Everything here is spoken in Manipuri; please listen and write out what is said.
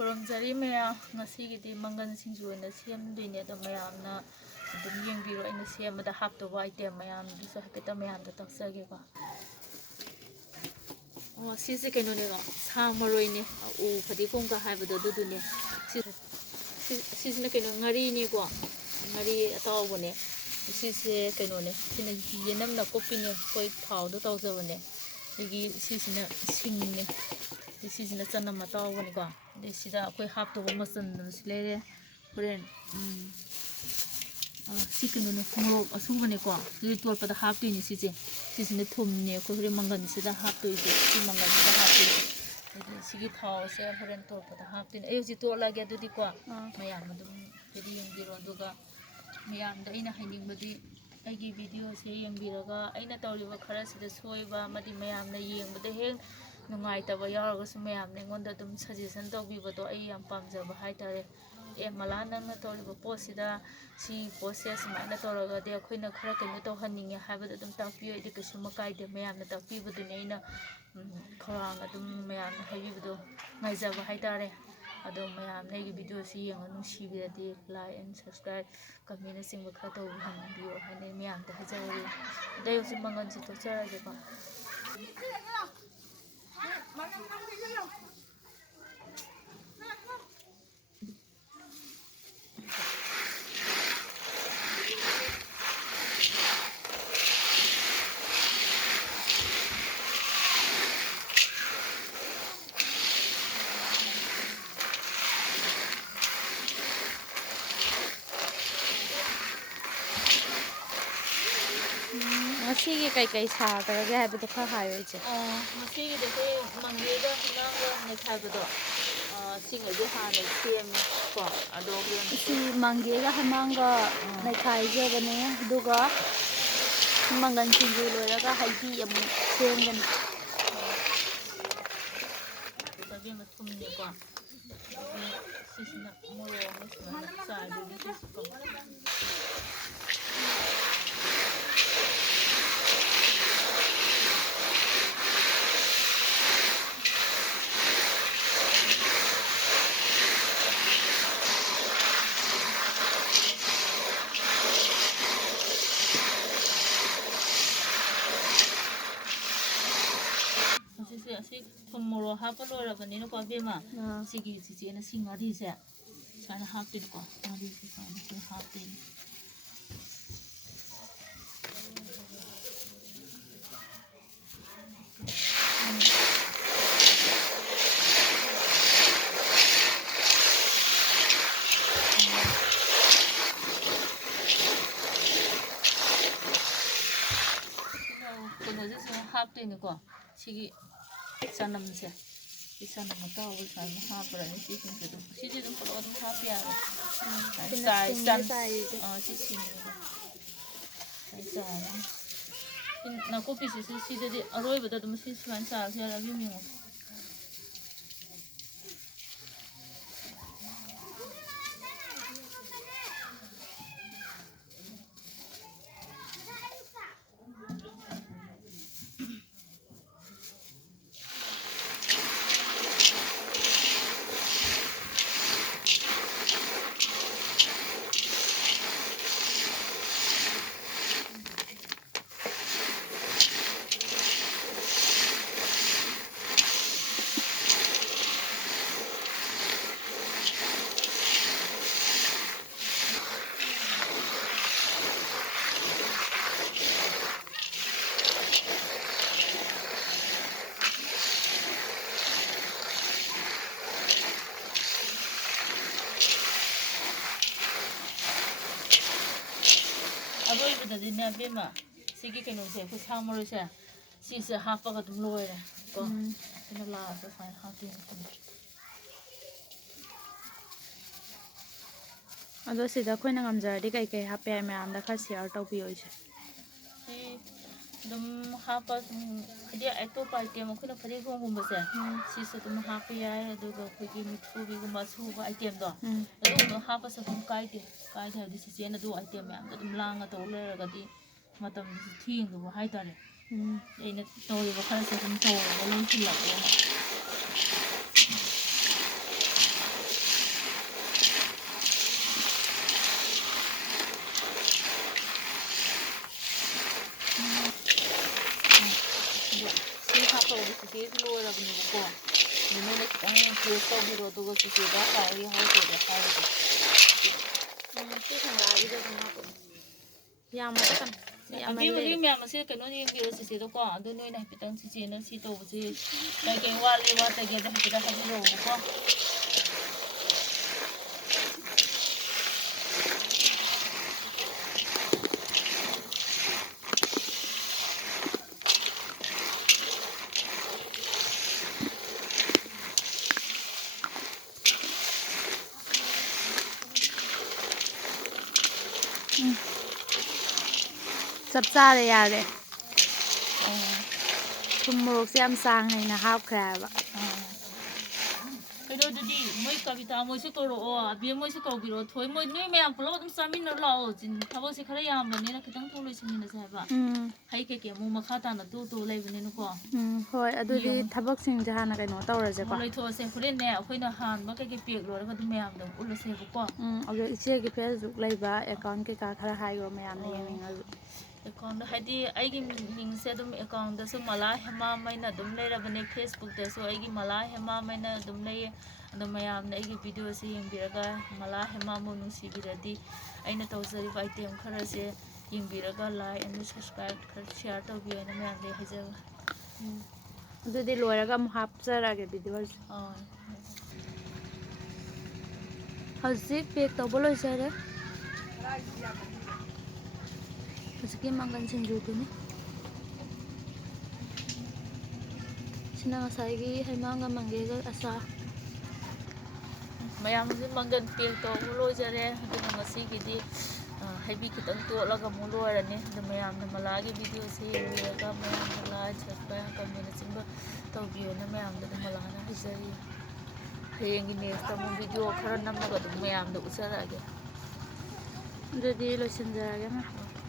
ꯈꯨꯔꯨꯝꯖꯔꯤ ꯃꯌꯥꯝ ꯉꯁꯤꯒꯤꯗꯤ ꯃꯪꯒꯟ ꯁꯤꯡꯖꯨ ꯑꯣꯏꯅ ꯁꯦꯝꯗꯣꯏꯅꯦ ꯑꯗꯣ ꯃꯌꯥꯝꯅ ꯑꯗꯨꯝ ꯌꯦꯡꯕꯤꯔꯣ ꯑꯩꯅ ꯁꯦꯝꯕꯗ ꯍꯥꯞꯇꯧꯕ ꯑꯥꯏꯇꯦꯝ ꯃꯌꯥꯝꯗꯨꯁꯨ ꯍꯥꯏꯐꯦꯠꯇ ꯃꯌꯥꯝꯗ ꯇꯥꯛꯆꯒꯦꯀꯣ ꯁꯤꯁꯦ ꯀꯩꯅꯣꯅꯦꯕ ꯁꯥ ꯃꯔꯣꯏꯅꯦ ꯎ ꯐꯗꯤꯒꯣꯝꯒ ꯍꯥꯏꯕꯗꯣ ꯑꯗꯨꯗꯨꯅꯦ ꯁꯤꯁꯤꯅ ꯀꯩꯅꯣ ꯉꯥꯔꯤꯅꯦꯀꯣ ꯉꯥꯔꯤ ꯑꯇꯥꯎꯕꯅꯦ ꯁꯤꯁꯦ ꯀꯩꯅꯣꯅꯦ ꯁꯤꯅ ꯌꯦꯅꯝ ꯅꯥꯀꯨꯞꯄꯤꯅꯦ ꯑꯩꯈꯣꯏ ꯊꯥꯎꯗ ꯇꯧꯖꯕꯅꯦ ꯑꯗꯒꯤ ꯁꯤꯁꯤꯅ ꯁꯤꯡꯅꯦ ꯁꯤꯁꯤꯅ ꯆꯅꯝ ꯑꯇꯥꯎꯕꯅꯤꯀꯣ ꯑꯗꯩ ꯁꯤꯗ ꯑꯩꯈꯣꯏ ꯍꯥꯞꯇꯧꯕ ꯃꯆꯜꯁꯨ ꯂꯩꯔꯦ ꯍꯣꯔꯦꯟ ꯁꯤ ꯀꯩꯅꯣꯅꯦ ꯃꯣꯔꯣꯛ ꯑꯁꯨꯕꯅꯦꯀꯣ ꯁꯤꯗꯤ ꯇꯣꯠꯄꯗ ꯍꯥꯞꯇꯣꯏꯅꯦ ꯁꯤꯁꯤꯅ ꯊꯨꯝꯅꯦ ꯑꯩꯈꯣꯏ ꯍꯣꯔꯦꯟ ꯃꯪꯒꯟꯁꯤꯗ ꯍꯥꯞꯇꯣꯏꯁꯦ ꯁꯤ ꯃꯪꯒꯟꯁꯤꯗ ꯍꯥꯞꯇꯣꯏꯁꯦ ꯑꯗꯩ ꯁꯤꯒꯤ ꯊꯥꯎꯁꯦ ꯍꯣꯔꯦꯟ ꯇꯣꯠꯄꯗ ꯍꯥꯞꯇꯣꯏꯅꯦ ꯑꯩ ꯍꯧꯖꯤꯛ ꯇꯣꯠꯂꯒꯦ ꯑꯗꯨꯗꯤꯀꯣ ꯃꯌꯥꯝ ꯑꯗꯨꯝ ꯍꯥꯏꯗꯤ ꯌꯦꯡꯕꯤꯔꯣ ꯑꯗꯨꯒ ꯃꯌꯥꯝꯗ ꯑꯩꯅ ꯍꯥꯏꯅꯤꯡꯕꯗꯤ ꯑꯩꯒꯤ ꯚꯤꯗꯤꯑꯣꯁꯦ ꯌꯦꯡꯕꯤꯔꯒ ꯑꯩꯅ ꯇꯧꯔꯤꯕ ꯈꯔꯁꯤꯗ ꯁꯣꯏꯕ ꯑꯃꯗꯤ ꯃꯌꯥꯝꯅ ꯌꯦꯡꯕꯗ ꯍꯦꯛ ꯅꯨꯡꯉꯥꯏꯇꯕ ꯌꯥꯎꯔꯒꯁꯨ ꯃꯌꯥꯝꯅ ꯑꯩꯉꯣꯟꯗ ꯑꯗꯨꯝ ꯁꯖꯦꯁꯟ ꯇꯧꯕꯤꯕꯗꯣ ꯑꯩ ꯌꯥꯝ ꯄꯥꯝꯖꯕ ꯍꯥꯏꯇꯥꯔꯦ ꯃꯂꯥ ꯅꯪꯅ ꯇꯧꯔꯤꯕ ꯄꯣꯠꯁꯤꯗ ꯁꯤ ꯄꯣꯠꯁꯦ ꯁꯨꯃꯥꯏꯅ ꯇꯧꯔꯒꯗꯤ ꯑꯩꯈꯣꯏꯅ ꯈꯔ ꯀꯩꯅꯣ ꯇꯧꯍꯟꯅꯤꯡꯉꯦ ꯍꯥꯏꯕꯗꯣ ꯑꯗꯨꯝ ꯇꯥꯛꯄꯤꯌꯨ ꯑꯩꯗꯤ ꯀꯩꯁꯨꯝꯃ ꯀꯥꯏꯗꯦ ꯃꯌꯥꯝꯅ ꯇꯥꯛꯄꯤꯕꯗꯨꯅꯦ ꯑꯩꯅ ꯈꯧꯔꯥꯡꯅ ꯑꯗꯨꯝ ꯃꯌꯥꯝꯅ ꯍꯥꯏꯕꯤꯕꯗꯣ ꯉꯥꯏꯖꯕ ꯍꯥꯏꯇꯥꯔꯦ ꯑꯗꯣ ꯃꯌꯥꯝꯅ ꯑꯩꯒꯤ ꯚꯤꯗꯤꯑꯣꯁꯤ ꯌꯦꯡꯉ ꯅꯨꯡꯁꯤꯕꯤꯔꯗꯤ ꯂꯥꯏꯛ ꯑꯦꯟ ꯁꯕꯁꯀ꯭ꯔꯥꯏꯕ ꯀꯃꯦꯟꯅꯆꯤꯡꯕ ꯈꯔ ꯇꯧꯕꯤꯍꯟꯕꯤꯌꯣ ꯍꯥꯏꯅ ꯃꯌꯥꯝꯗ ꯍꯥꯏꯖꯔꯤ ꯑꯗꯩ ꯍꯧꯖꯤꯛ ꯃꯪꯒꯟꯁꯤ ꯇꯣꯠꯆꯔꯒꯦꯀꯣ ꯉꯁꯤꯒꯤ ꯀꯩꯀꯩ ꯁꯥꯈ꯭ꯔꯒꯦ ꯍꯥꯏꯕꯗꯣ ꯈꯔ ꯍꯥꯏꯌꯣ ꯏꯆꯦ ꯉꯁꯤꯒꯤꯗꯤ ꯑꯩꯈꯣꯏ ꯃꯪꯒꯦꯒ ꯍꯩꯉꯥꯡꯒ ꯅꯩꯈꯥꯏꯕꯗꯣ ꯁꯤꯉꯩꯗꯤ ꯍꯥꯟꯅ ꯁꯦꯝꯃꯦ ꯀꯣ ꯑꯗꯣ ꯁꯤ ꯃꯪꯒꯦꯒ ꯍꯩꯃꯥꯡꯒ ꯅꯩꯈꯥꯏꯖꯕꯅꯦ ꯑꯗꯨꯒ ꯃꯪꯒꯟ ꯁꯤꯡꯖꯨ ꯂꯣꯏꯔꯒ ꯍꯩꯕꯤ ꯑꯃꯨꯛ ꯁꯦꯝꯒꯅꯤ ꯆꯒꯦꯝ ꯊꯨꯝꯅꯦꯀꯣ ꯁꯤꯁꯤꯅ ꯃꯣꯔꯣꯛ ꯑꯃ ꯁꯨꯃꯥꯏꯅ ꯆꯥꯏꯗꯣꯏꯅꯤ ꯁꯤꯁꯤꯀꯣ ꯑꯁꯤ ꯊꯨꯝ ꯃꯣꯔꯣꯛ ꯍꯥꯞꯄ ꯂꯣꯏꯔꯕꯅꯤꯅꯀꯣ ꯏꯕꯦꯝꯃ ꯁꯤꯒꯤ ꯆꯤꯆꯦꯅ ꯁꯤ ꯉꯥꯔꯤꯁꯦ ꯁꯨꯃꯥꯏꯅ ꯍꯥꯞꯇꯣꯏꯅꯤꯀꯣ ꯉꯥꯔꯤꯁꯦ ꯁꯨꯃꯥꯏꯅ ꯑꯩꯈꯣꯏ ꯍꯥꯞꯇꯣꯏꯅꯤ ꯀꯩꯅꯣꯁꯦ ꯁꯨꯃꯥꯏꯅ ꯍꯥꯞꯇꯣꯏꯅꯤꯀꯣ ꯁꯤꯒꯤ ꯆꯅꯝꯁꯦ ꯁꯤ ꯆꯅꯝ ꯑꯇꯥꯎꯕ ꯁꯨꯃꯥꯏꯅ ꯍꯥꯞꯄꯔꯅꯤ ꯁꯤꯁꯤꯡꯁꯦ ꯑꯗꯨꯝ ꯁꯤꯁꯦ ꯑꯗꯨꯝ ꯄꯨꯂꯞ ꯑꯗꯨꯝ ꯍꯥꯞꯄ ꯌꯥꯔꯦ ꯁꯤ ꯁꯤꯡꯅꯦꯕ ꯆꯥꯔꯅꯤ ꯅꯥꯀꯨꯞꯄꯤꯁꯤꯁꯨ ꯁꯤꯗꯗꯤ ꯑꯔꯣꯏꯕꯗ ꯑꯗꯨꯝ ꯁꯤ ꯁꯨꯃꯥꯏꯅ ꯆꯥꯔꯁꯨ ꯌꯥꯔꯦ ꯌꯦꯡꯉꯣ ꯑꯔꯣꯏꯕꯗꯗꯤꯅꯦ ꯏꯕꯦꯝꯃ ꯁꯤꯒꯤ ꯀꯩꯅꯣꯁꯦ ꯑꯩꯈꯣꯏ ꯁꯥ ꯃꯔꯣꯏꯁꯦ ꯁꯤꯁꯦ ꯍꯥꯞꯄꯒ ꯑꯗꯨꯝ ꯂꯣꯏꯔꯦ ꯀꯣ ꯁꯤꯅ ꯂꯥꯛꯑꯒ ꯁꯨꯃꯥꯏꯅ ꯍꯥꯞꯇꯣꯏꯅꯤ ꯑꯗꯣ ꯁꯤꯗ ꯑꯩꯈꯣꯏꯅ ꯉꯝꯖꯔꯗꯤ ꯀꯩꯀꯩ ꯍꯥꯞꯄ ꯌꯥꯏ ꯃꯌꯥꯝꯗ ꯈꯔ ꯁꯤꯌꯔ ꯇꯧꯕꯤꯌꯣ ꯏꯆꯦ ꯁꯤ ꯑꯗꯨꯝ ꯍꯥꯞꯄ ꯍꯥꯏꯗꯤ ꯑꯇꯣꯞꯄ ꯑꯥꯏꯇꯦꯝ ꯑꯩꯈꯣꯏꯅ ꯐꯗꯤꯒꯣꯝꯒꯨꯝꯕꯁꯦ ꯁꯤꯁꯨ ꯑꯗꯨꯝ ꯍꯥꯞꯄ ꯌꯥꯏ ꯑꯗꯨꯒ ꯑꯩꯈꯣꯏꯒꯤ ꯃꯨꯛꯊ꯭ꯔꯨꯕꯤꯒꯨꯝꯕ ꯑꯁꯨꯕ ꯑꯥꯏꯇꯦꯝꯗꯣ ꯑꯗꯨꯒꯨꯝꯕ ꯍꯥꯞꯄꯁꯨ ꯑꯗꯨꯝ ꯀꯥꯏꯗꯦ ꯍꯥꯏꯕꯗꯤ ꯆꯤꯆꯦꯅ ꯑꯗꯨ ꯑꯥꯏꯇꯦꯝ ꯃꯌꯥꯝꯗꯣ ꯑꯗꯨꯝ ꯂꯥꯡꯉ ꯇꯧ ꯂꯩꯔꯒꯗꯤ ꯃꯇꯝꯗꯨꯁꯨ ꯊꯦꯡꯗꯕ ꯍꯥꯏꯇꯥꯔꯦ ꯑꯩꯅ ꯇꯧꯔꯤꯕ ꯈꯔꯁꯦ ꯑꯗꯨꯝ ꯇꯧꯔꯒ ꯂꯣꯏꯁꯤꯜꯂꯛꯑꯦꯅ ꯇꯦꯁ ꯇꯧꯕꯤꯔꯣ ꯑꯗꯨꯒ ꯆꯤꯆꯦꯗ ꯍꯥꯏꯔꯒꯦ ꯍꯧꯖꯤꯛ ꯍꯥꯏꯔꯒꯦ ꯁꯤ ꯁꯪꯒꯥꯕꯤꯗ ꯑꯗꯨꯝ ꯍꯥꯞꯄꯣ ꯌꯥꯝꯃꯒ ꯀꯩꯅꯣ ꯑꯕꯦꯝ ꯃꯌꯥꯝ ꯑꯁꯤ ꯀꯩꯅꯣ ꯌꯦꯡꯕꯤꯔꯣ ꯆꯤꯆꯦꯗꯀꯣ ꯑꯗꯨ ꯅꯣꯏꯅ ꯍꯥꯏꯐꯦꯠꯇꯪ ꯆꯤꯆꯦꯅ ꯁꯤ ꯇꯧꯕꯁꯤ ꯀꯩ ꯋꯥꯠꯂꯤ ꯋꯥꯠꯇꯒꯦꯗ ꯍꯥꯏꯐꯦꯠꯇꯪ ꯍꯥꯏꯕꯤꯔꯛꯑꯣꯕꯀꯣ ꯆꯞ ꯆꯥꯔꯦ ꯌꯥꯔꯦ ꯊꯨꯝ ꯃꯣꯔꯣꯛꯁꯦ ꯌꯥꯝ ꯆꯥꯡ ꯅꯥꯏꯅ ꯍꯥꯞꯈ꯭ꯔꯦ ꯍꯥꯏꯕ ꯀꯩꯅꯣꯗꯨꯗꯤ ꯃꯣꯏ ꯀꯕꯤꯇꯥ ꯃꯣꯏꯁꯨ ꯀꯧꯔꯛꯑꯣ ꯑꯕꯦꯝ ꯃꯣꯏꯁꯨ ꯀꯧꯕꯤꯔꯛꯑꯣ ꯊꯣꯏ ꯃꯣꯏ ꯅꯣꯏ ꯃꯌꯥꯝ ꯄꯨꯂꯞ ꯑꯗꯨꯝ ꯆꯥꯃꯤꯟꯅꯔ ꯂꯥꯛꯑꯣ ꯊꯕꯛꯁꯦ ꯈꯔ ꯌꯥꯝꯕꯅꯤꯅ ꯈꯤꯇꯪ ꯊꯨꯅ ꯂꯣꯏꯁꯤꯟꯃꯤꯟꯅꯁꯦ ꯍꯥꯏꯕ ꯍꯩ ꯀꯩꯀꯩ ꯑꯃꯨꯛ ꯃꯈꯥ ꯇꯥꯅ ꯇꯣ ꯂꯩꯕꯅꯤꯅꯀꯣ ꯍꯣꯏ ꯑꯗꯨꯗꯤ ꯌꯦꯡꯉꯣ ꯊꯕꯛꯁꯤꯡꯁꯦ ꯍꯥꯟꯅ ꯀꯩꯅꯣ ꯇꯧꯔꯁꯦꯀꯣ ꯂꯣꯏꯊꯣꯛꯑꯁꯦ ꯍꯣꯔꯦꯟꯅꯦ ꯑꯩꯈꯣꯏꯅ ꯍꯥꯟꯕ ꯀꯩꯀꯩ ꯄꯦꯛ ꯂꯣꯏꯔꯒ ꯑꯗꯨꯝ ꯃꯌꯥꯝꯗ ꯎꯠꯂꯁꯦꯕꯀꯣ ꯑꯗꯣ ꯏꯆꯦꯒꯤ ꯐꯦꯁꯕꯨꯛ ꯂꯩꯕ ꯑꯦꯀꯥꯎꯟ ꯀꯩꯀꯥ ꯈꯔ ꯍꯥꯏꯌꯣ ꯃꯌꯥꯝꯅ ꯌꯦꯡꯅꯤꯡꯉꯁꯨ ꯑꯦꯀꯥꯎꯟꯗ ꯍꯥꯏꯗꯤ ꯑꯩꯒꯤ ꯃꯤꯡꯁꯦ ꯑꯗꯨꯝ ꯑꯦꯀꯥꯎꯟꯗꯁꯨ ꯃꯂꯥ ꯍꯦꯃꯥꯝ ꯍꯥꯏꯅ ꯑꯗꯨꯝ ꯂꯩꯔꯕꯅꯦ ꯐꯦꯁꯕꯨꯛꯇꯁꯨ ꯑꯩꯒꯤ ꯃꯂꯥ ꯍꯦꯃꯥꯝ ꯍꯥꯏꯅ ꯑꯗꯨꯝ ꯂꯩꯌꯦ ꯑꯗꯣ ꯃꯌꯥꯝꯅ ꯑꯩꯒꯤ ꯚꯤꯗꯤꯑꯣꯁꯦ ꯌꯦꯡꯕꯤꯔꯒ ꯃꯂꯥ ꯍꯦꯃꯥꯝꯕꯨ ꯅꯨꯡꯁꯤꯕꯤꯔꯗꯤ ꯑꯩꯅ ꯇꯧꯖꯔꯤꯕ ꯑꯥꯏꯇꯦꯝ ꯈꯔꯁꯦ ꯌꯦꯡꯕꯤꯔꯒ ꯂꯥꯏꯛ ꯑꯃꯗꯤ ꯁꯕꯁꯀ꯭ꯔꯥꯏꯕ ꯈꯔ ꯁꯤꯌꯥꯔ ꯇꯧꯕꯤꯌꯨ ꯍꯥꯏꯅ ꯃꯌꯥꯝꯗꯒꯤ ꯍꯥꯏꯖꯕ ꯑꯗꯨꯗꯤ ꯂꯣꯏꯔꯒ ꯑꯃꯨꯛ ꯍꯥꯞꯆꯔꯛꯑꯒꯦ ꯚꯤꯗꯤꯑꯣꯁꯦ ꯍꯧꯖꯤꯛ ꯄꯦꯛ ꯇꯧꯕ ꯂꯣꯏꯖꯔꯦ ꯍꯧꯖꯤꯛꯀꯤ ꯃꯪꯒꯟ ꯁꯤꯡꯖꯨꯗꯨꯅꯤ ꯁꯤꯅ ꯉꯁꯥꯏꯒꯤ ꯍꯩꯃꯥꯡꯒ ꯃꯪꯒꯦꯒ ꯑꯆꯥꯔ ꯃꯌꯥꯝꯁꯦ ꯃꯪꯒꯟ ꯄꯦꯛ ꯇꯧꯕ ꯂꯣꯏꯖꯔꯦ ꯑꯗꯨꯅ ꯉꯁꯤꯒꯤꯗꯤ ꯍꯩꯕꯤ ꯈꯤꯇꯪ ꯇꯣꯠꯂꯒ ꯑꯃꯨꯛ ꯂꯣꯏꯔꯅꯤ ꯑꯗꯨ ꯃꯌꯥꯝꯅ ꯃꯂꯥꯒꯤ ꯚꯤꯗꯤꯑꯣꯁꯤ ꯌꯦꯡꯕꯤꯔꯒ ꯃꯌꯥꯝꯅ ꯂꯥꯏꯛ ꯁꯕꯁꯀ꯭ꯔꯥꯏꯕ ꯀꯃꯦꯟꯅꯆꯤꯡꯕ ꯇꯧꯕꯤꯌꯨꯅ ꯃꯌꯥꯝꯗ ꯑꯗꯨꯝ ꯃꯂꯥꯅ ꯍꯥꯏꯖꯔꯤ ꯍꯌꯦꯡꯒꯤ ꯅꯦꯛꯁꯇ ꯑꯃꯨꯛ ꯚꯤꯗꯤꯑꯣ ꯈꯔ ꯅꯝꯃꯒ ꯑꯗꯨꯝ ꯃꯌꯥꯝꯗ ꯎꯠꯆꯔꯛꯑꯒꯦ ꯑꯗꯨꯗꯤ ꯂꯣꯏꯁꯤꯟꯖꯔꯒꯦ